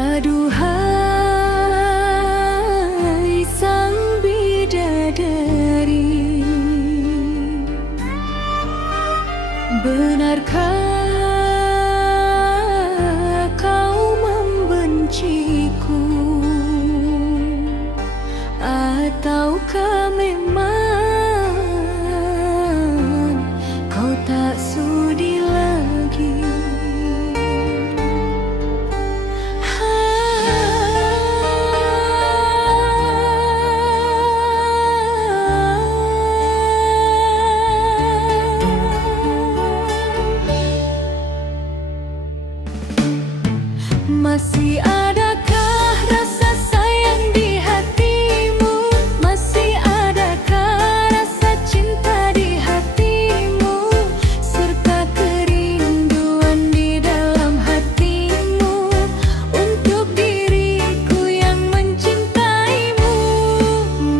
Aduhai sang bidadari, benarkah kau membenciku, ataukah memang kau tak sudi lagi? Masih adakah rasa sayang di hatimu? Masih adakah rasa cinta di hatimu? Serta kerinduan di dalam hatimu untuk diriku yang mencintaimu.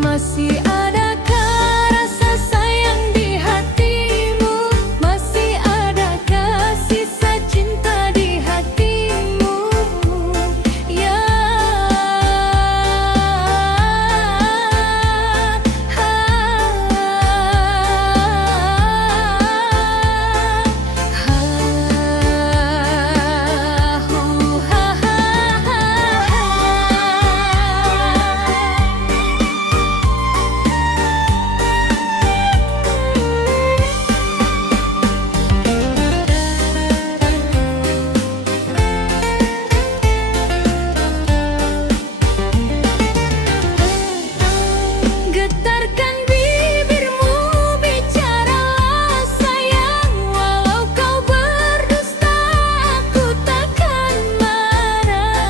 Masih adakah rasa sayang di hatimu? Masih adakah sisa cinta di hatimu? Getarkan bibirmu, bicaralah sayang. Walau kau berdusta, aku takkan marah.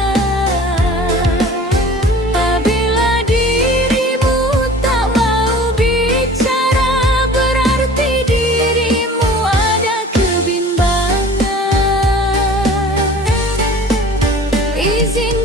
Apabila dirimu tak mau bicara, berarti dirimu ada kebimbangan. Izin